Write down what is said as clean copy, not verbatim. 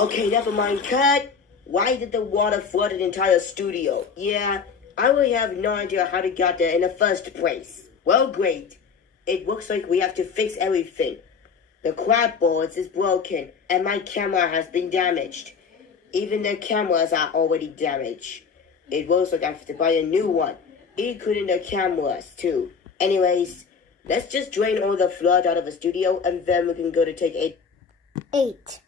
Okay, never mind. Cut. Why did the water flood the entire studio? Yeah, I really have no idea how it got there in the first place. Well, great. It looks like we have to fix everything. The clapboard is broken, and my camera has been damaged. Even the cameras are already damaged. It looks like I have to buy a new one, including the cameras, too. Anyways, let's just drain all the flood out of the studio, and then we can go to take 8.